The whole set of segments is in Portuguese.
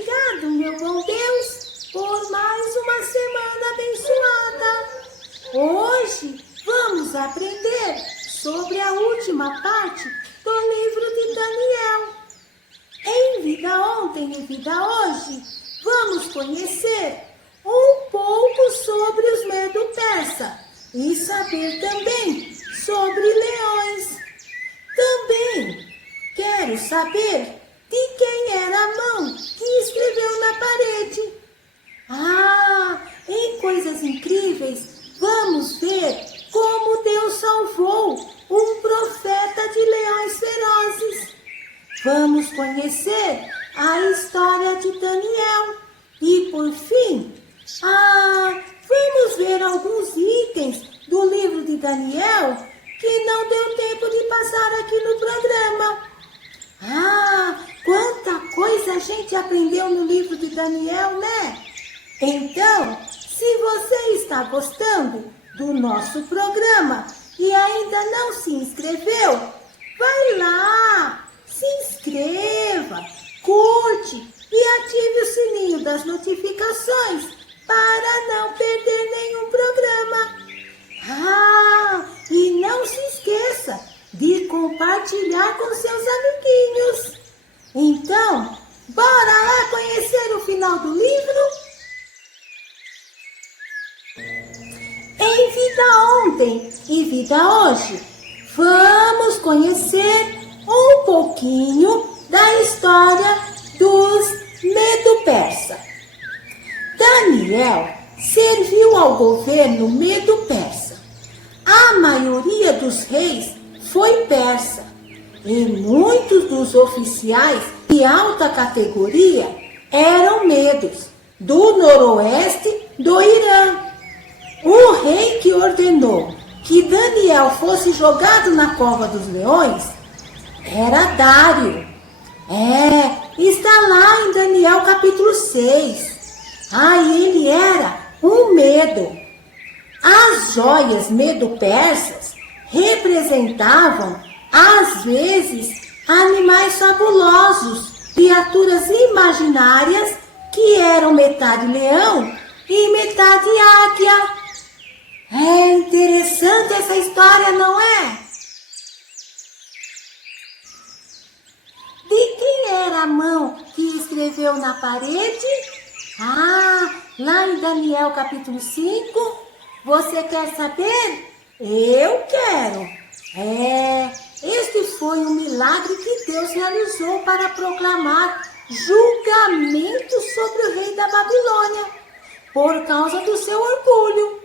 Obrigado, meu bom Deus, por mais uma semana abençoada. Hoje vamos aprender sobre a última parte do livro de Daniel. Em Vida Ontem e Vida Hoje, vamos conhecer um pouco sobre os Medo-Persa e saber também sobre leões. Também quero saber de quem era a mão que escreveu na parede. Em Coisas Incríveis, vamos ver como Deus salvou um profeta de leões ferozes. Vamos conhecer a história de Daniel. E, por fim, vamos ver alguns itens do livro de Daniel que não deu tempo de passar aqui no programa. Quanta coisa a gente aprendeu no livro de Daniel, né? Então, se você está gostando do nosso programa e ainda não se inscreveu, vai lá, se inscreva, curte e ative o sininho das notificações para não perder nenhum programa. E não se esqueça de compartilhar com seus amiguinhos. Então, bora lá conhecer o final do livro? Em Vida Ontem e Vida Hoje, vamos conhecer um pouquinho da história dos Medo-Persa. Daniel serviu ao governo Medo-Persa. A maioria dos reis foi persa e muitos dos oficiais de alta categoria eram medos do noroeste do Irã. O rei que ordenou que Daniel fosse jogado na cova dos leões era Dário. Está lá em Daniel capítulo 6. Ele era um medo. As joias medo-persas representavam, às vezes, animais fabulosos, criaturas imaginárias que eram metade leão e metade águia. É interessante essa história, não é? De quem era a mão que escreveu na parede? Lá em Daniel capítulo 5. Você quer saber? Eu quero. Este foi um milagre que Deus realizou para proclamar julgamento sobre o rei da Babilônia, por causa do seu orgulho.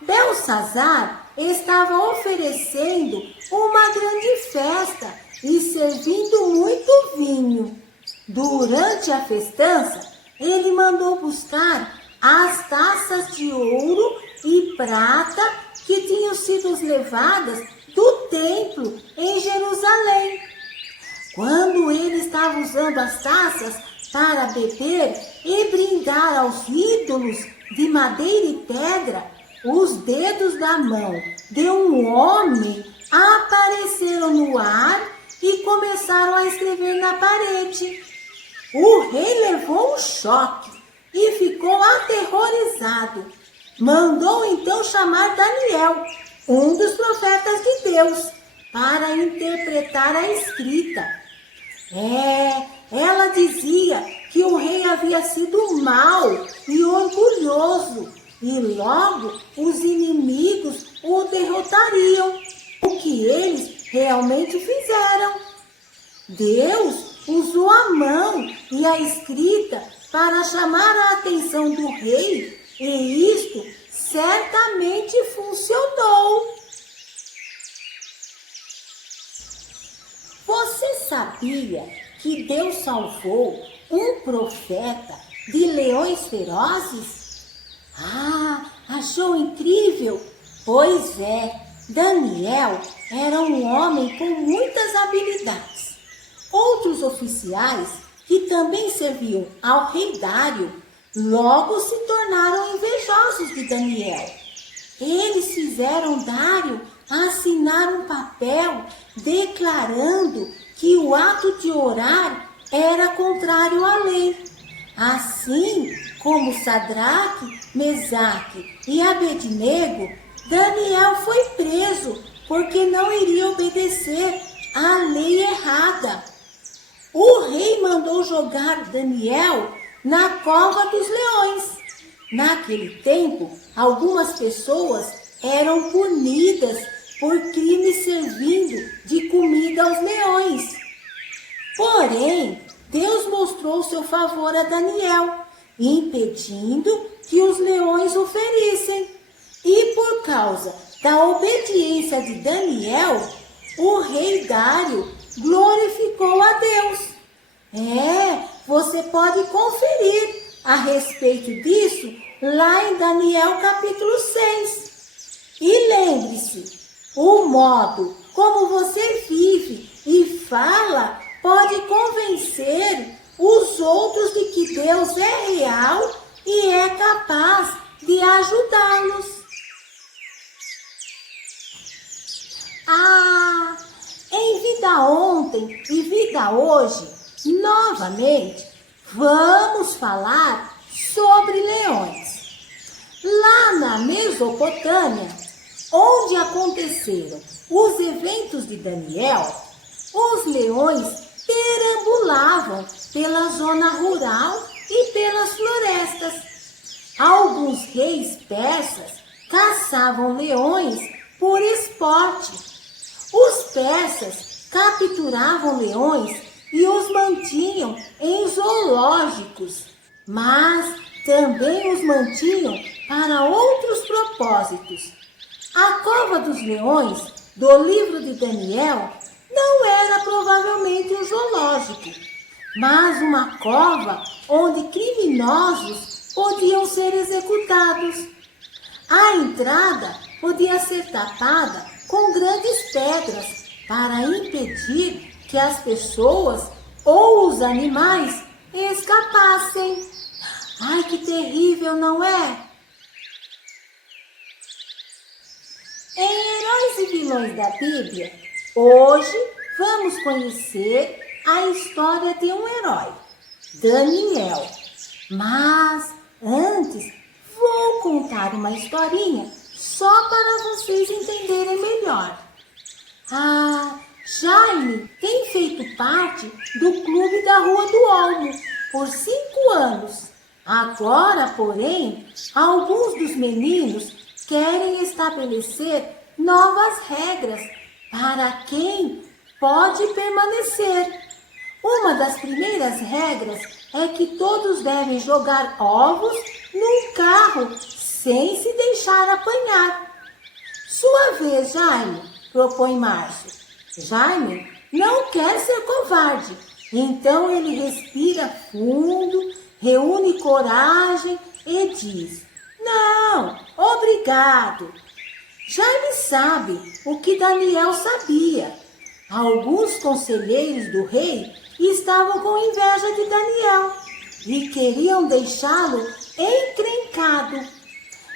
Belsazar estava oferecendo uma grande festa e servindo muito vinho. Durante a festança, ele mandou buscar as taças de ouro e prata que tinham sido levadas do templo em Jerusalém. Quando ele estava usando as taças para beber e brindar aos ídolos de madeira e pedra, os dedos da mão de um homem apareceram no ar e começaram a escrever na parede. O rei levou um choque e ficou aterrorizado. Mandou então chamar Daniel, um dos profetas de Deus, para interpretar a escrita. Ela dizia que o rei havia sido mau e orgulhoso, e logo os inimigos o derrotariam, o que eles realmente fizeram. Deus usou a mão e a escrita para chamar a atenção do rei, e isto certamente funcionou. Você sabia que Deus salvou um profeta de leões ferozes? Achou incrível? Pois é, Daniel era um homem com muitas habilidades. Outros oficiais que também serviam ao rei Dário logo se tornaram invejosos de Daniel. Eles fizeram Dário assinar um papel declarando que o ato de orar era contrário à lei. Assim como Sadraque, Mesaque e Abednego, Daniel foi preso porque não iria obedecer à lei errada. O rei mandou jogar Daniel na cova dos leões. Naquele tempo, algumas pessoas eram punidas por crimes servindo de comida aos leões. Porém, Deus mostrou seu favor a Daniel, impedindo que os leões o ferissem. E por causa da obediência de Daniel, o rei Dário glorificou a Deus. Você pode conferir a respeito disso lá em Daniel capítulo 6. E lembre-se, o modo como você vive e fala pode convencer os outros de que Deus é real e é capaz de ajudá-los. Em Vida Ontem e Vida Hoje, novamente, vamos falar sobre leões. Lá na Mesopotâmia, onde aconteceram os eventos de Daniel, os leões perambulavam pela zona rural e pelas florestas. Alguns reis persas caçavam leões por esporte. Os persas capturavam leões e os mantinham em zoológicos, mas também os mantinham para outros propósitos. A cova dos leões do livro de Daniel não era provavelmente um zoológico, mas uma cova onde criminosos podiam ser executados. A entrada podia ser tapada com grandes pedras para impedir que as pessoas ou os animais escapassem. Ai, que terrível, não é? Em Heróis e Vilões da Bíblia, hoje vamos conhecer a história de um herói, Daniel. Mas antes, vou contar uma historinha só para vocês entenderem melhor. Jaime tem feito parte do Clube da Rua do Olmo por 5 anos. Agora, porém, alguns dos meninos querem estabelecer novas regras para quem pode permanecer. Uma das primeiras regras é que todos devem jogar ovos num carro sem se deixar apanhar. Sua vez, Jaime, propõe Márcio. Jaime não quer ser covarde, então ele respira fundo, reúne coragem e diz: não, obrigado. Jaime sabe o que Daniel sabia. Alguns conselheiros do rei estavam com inveja de Daniel e queriam deixá-lo encrencado.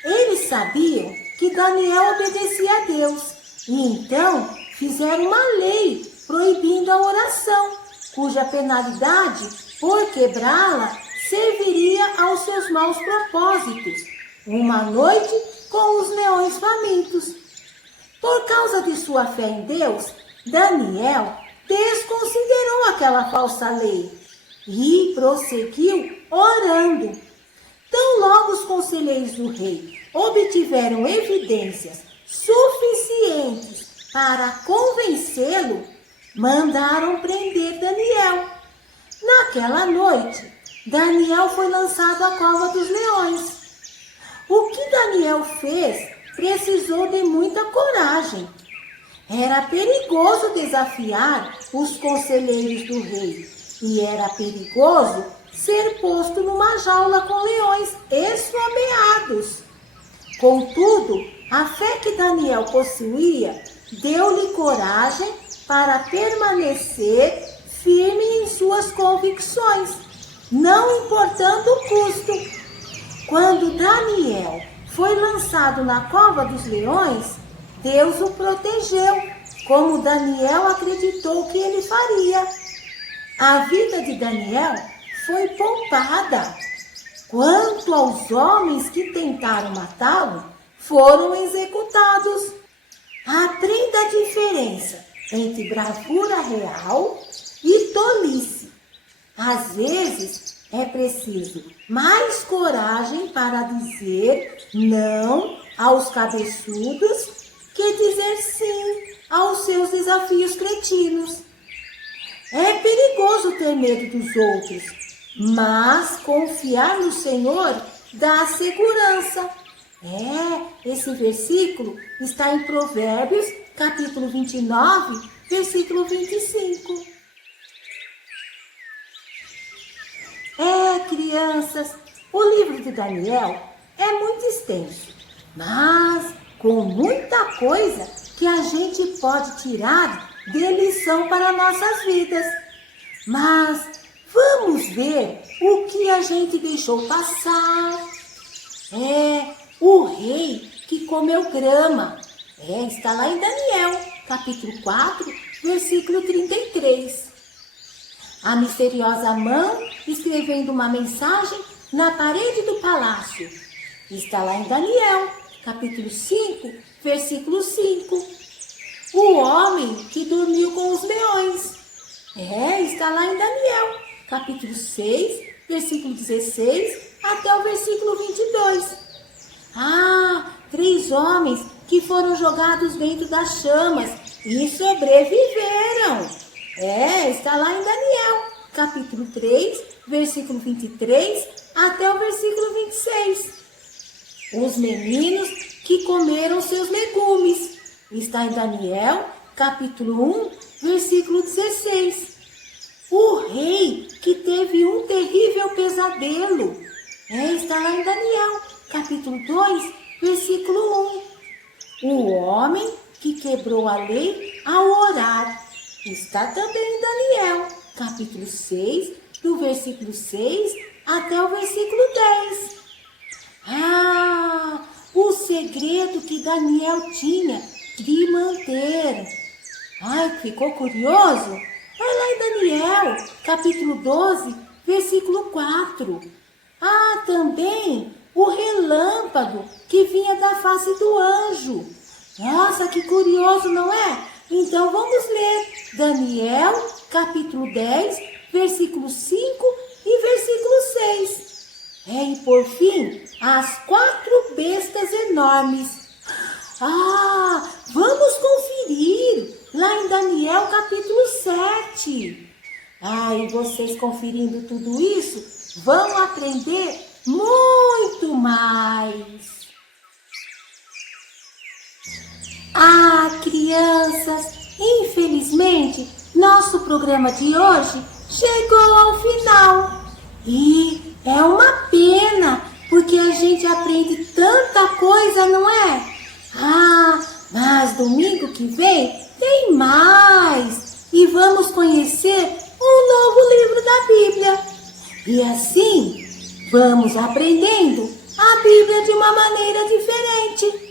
Eles sabiam que Daniel obedecia a Deus e então fizeram uma lei proibindo a oração, cuja penalidade por quebrá-la serviria aos seus maus propósitos. Uma noite com os leões famintos. Por causa de sua fé em Deus, Daniel desconsiderou aquela falsa lei e prosseguiu orando. Tão logo os conselheiros do rei obtiveram evidências suficientes para convencê-lo, mandaram prender Daniel. Naquela noite, Daniel foi lançado à cova dos leões. O que Daniel fez precisou de muita coragem. Era perigoso desafiar os conselheiros do rei e era perigoso ser posto numa jaula com leões esfomeados. Contudo, a fé que Daniel possuía deu-lhe coragem para permanecer firme em suas convicções, não importando o custo. Quando Daniel foi lançado na cova dos leões, Deus o protegeu, como Daniel acreditou que ele faria. A vida de Daniel foi poupada. Quanto aos homens que tentaram matá-lo, foram executados. Aprenda a diferença entre bravura real e tolice. Às vezes, é preciso mais coragem para dizer não aos cabeçudos que dizer sim aos seus desafios cretinos. É perigoso ter medo dos outros, mas confiar no Senhor dá segurança. Esse versículo está em Provérbios, capítulo 29, versículo 25. Crianças, o livro de Daniel é muito extenso, mas com muita coisa que a gente pode tirar de lição para nossas vidas. Mas vamos ver o que a gente deixou passar. O rei que comeu grama. Está lá em Daniel, capítulo 4, versículo 33. A misteriosa mão escrevendo uma mensagem na parede do palácio. Está lá em Daniel, capítulo 5, versículo 5. O homem que dormiu com os leões. Está lá em Daniel, capítulo 6, versículo 16 até o versículo 22. 3 homens que foram jogados dentro das chamas e sobreviveram. Está lá em Daniel, capítulo 3, versículo 23 até o versículo 26. Os meninos que comeram seus legumes. Está em Daniel, capítulo 1, versículo 16. O rei que teve um terrível pesadelo. Está lá em Daniel, capítulo 2, versículo 1. O homem que quebrou a lei ao orar. Está também em Daniel, capítulo 6, do versículo 6 até o versículo 10. O segredo que Daniel tinha de manter. Ficou curioso? Vai lá em Daniel, capítulo 12, versículo 4. Também o relâmpago que vinha da face do anjo. Nossa, que curioso, não é? Então vamos ler Daniel, capítulo 10, versículo 5 e versículo 6. E por fim, as 4 bestas enormes. Vamos conferir lá em Daniel, capítulo 7. E vocês conferindo tudo isso, vão aprender muito mais. Crianças, infelizmente, nosso programa de hoje chegou ao final. E é uma pena, porque a gente aprende tanta coisa, não é? Mas domingo que vem tem mais. E vamos conhecer um novo livro da Bíblia. E assim, vamos aprendendo a Bíblia de uma maneira diferente.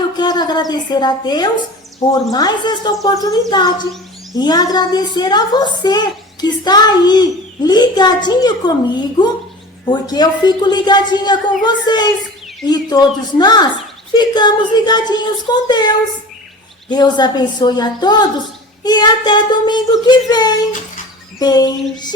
Eu quero agradecer a Deus por mais esta oportunidade e agradecer a você que está aí ligadinho comigo, porque eu fico ligadinha com vocês e todos nós ficamos ligadinhos com Deus. Deus abençoe a todos e até domingo que vem. Beijinhos!